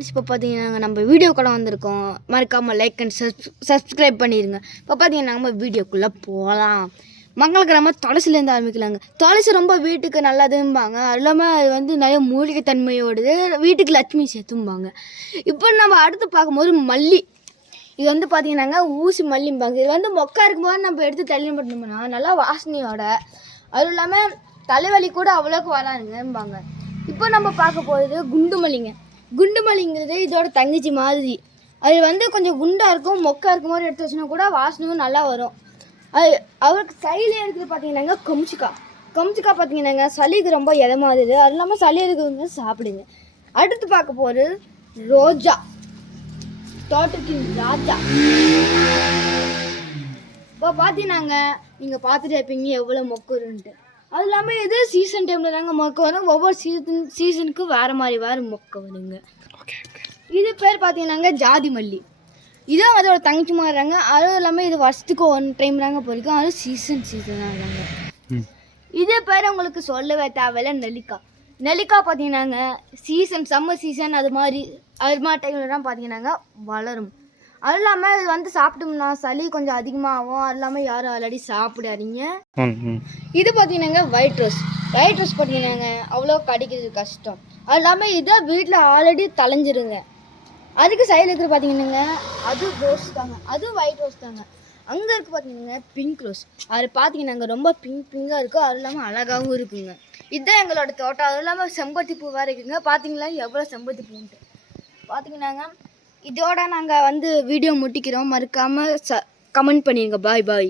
இப்போ பார்த்தீங்கன்னா நம்ம வீடியோக்குள்ளே வந்திருக்கோம். மறக்காமல் லைக் அண்ட் சப்ஸ்கிரைப் பண்ணிடுங்க. இப்போ பார்த்தீங்கன்னா நம்ம வீடியோக்குள்ளே போகலாம். மங்கள கிராமம் துளசிலேருந்து ஆரம்பிக்கலாங்க. துளசி ரொம்ப வீட்டுக்கு நல்லதும்பாங்க. அது இல்லாமல் அது வந்து நிறைய மூலிகை தன்மையோடது, வீட்டுக்கு லட்சுமி சேர்த்தும்பாங்க. இப்போ நம்ம அடுத்து பார்க்கும்போது மல்லி. இது வந்து பார்த்தீங்கன்னாங்க ஊசி மல்லிம்பாங்க. இது வந்து மொக்கா இருக்கும்போது நம்ம எடுத்து தள்ளி போட்டோம்னா நல்லா வாசனையோட, அதுவும் இல்லாமல் தலைவலி கூட அவ்வளோக்கு வராதுங்கம்பாங்க. இப்போ நம்ம பார்க்க போகிறது குண்டு மல்லிங்க. குண்டு மல்லிங்கிறது இதோட தங்கச்சி மாதிரி. அது வந்து கொஞ்சம் குண்டாக இருக்கும், மொக்கா இருக்கும் போது எடுத்து வச்சுனா கூட வாசனையும் நல்லா வரும். அது அவருக்கு சைடில் இருக்குது பார்த்தீங்கன்னாங்க கொம்சிக்காய் பார்த்தீங்கன்னாங்க சளிக்கு ரொம்ப இதமாகுது. அது இல்லாமல் சளி இருக்கிறவங்க சாப்பிடுங்க. அடுத்து பார்க்க போகிறது ரோஜா, தோட்டத்தின் ராஜா. இப்போ பார்த்தீங்கன்னாங்க நீங்கள் பார்த்துட்டு இருப்பீங்க எவ்வளோ மொக்குருன்ட்டு. அது இல்லாமல் இது சீசன் டைமில் தாங்க மொக்க வரும். ஒவ்வொரு சீசனுக்கு வேறு மொக்க வருங்க. இது பேர் பார்த்தீங்கன்னாங்க ஜாதி மல்லி. இதுவும் அதோட தங்கச்சி மாறுறாங்க. அதுவும் இல்லாமல் இது வருஷத்துக்கு 1 டைம் தாங்க பொறிக்கும். அது சீசனாக தாங்க. இதே பேர் உங்களுக்கு சொல்லவே தேவையில்ல. நெல்லிக்காய் பார்த்தீங்கன்னாங்க சம்மர் சீசன் அது மாதிரி டைமில் தான் பார்த்தீங்கன்னாங்க வளரும். அது இல்லாமல் இது வந்து சாப்பிட்டோம்னா சளி கொஞ்சம் அதிகமாகும். அது இல்லாமல் யாரும் ஆல்ரெடி சாப்பிடாதீங்க. இது பார்த்தீங்கன்னாங்க ஒயிட் ரோஸ் பார்த்தீங்கன்னாங்க அவ்வளோ கிடைக்கிறது கஷ்டம். அது இல்லாமல் இதை வீட்டில் ஆல்ரெடி தலைஞ்சிருங்க. அதுக்கு சைடில் இருக்கிற பார்த்தீங்கன்னாங்க அது ரோஸ் தாங்க, அது ஒயிட் ரோஸ் தாங்க. அங்கே இருக்குது பார்த்தீங்கன்னா பிங்க் ரோஸ். அது பார்த்தீங்கன்னாங்க ரொம்ப பிங்காக இருக்கும். அது இல்லாமல் அழகாகவும் இருக்குங்க. இதுதான் எங்களோட தோட்டம். அது இல்லாமல் செம்பருத்தி பூ வேறு இருக்குங்க. பார்த்தீங்களா எவ்வளோ செம்பருத்தி பூன்ட்டு. பார்த்தீங்கன்னாங்க இதோட நாங்கள் வந்து வீடியோ முடிக்கிறோம். மறக்காமல் கமெண்ட் பண்ணிடுங்க. பாய்.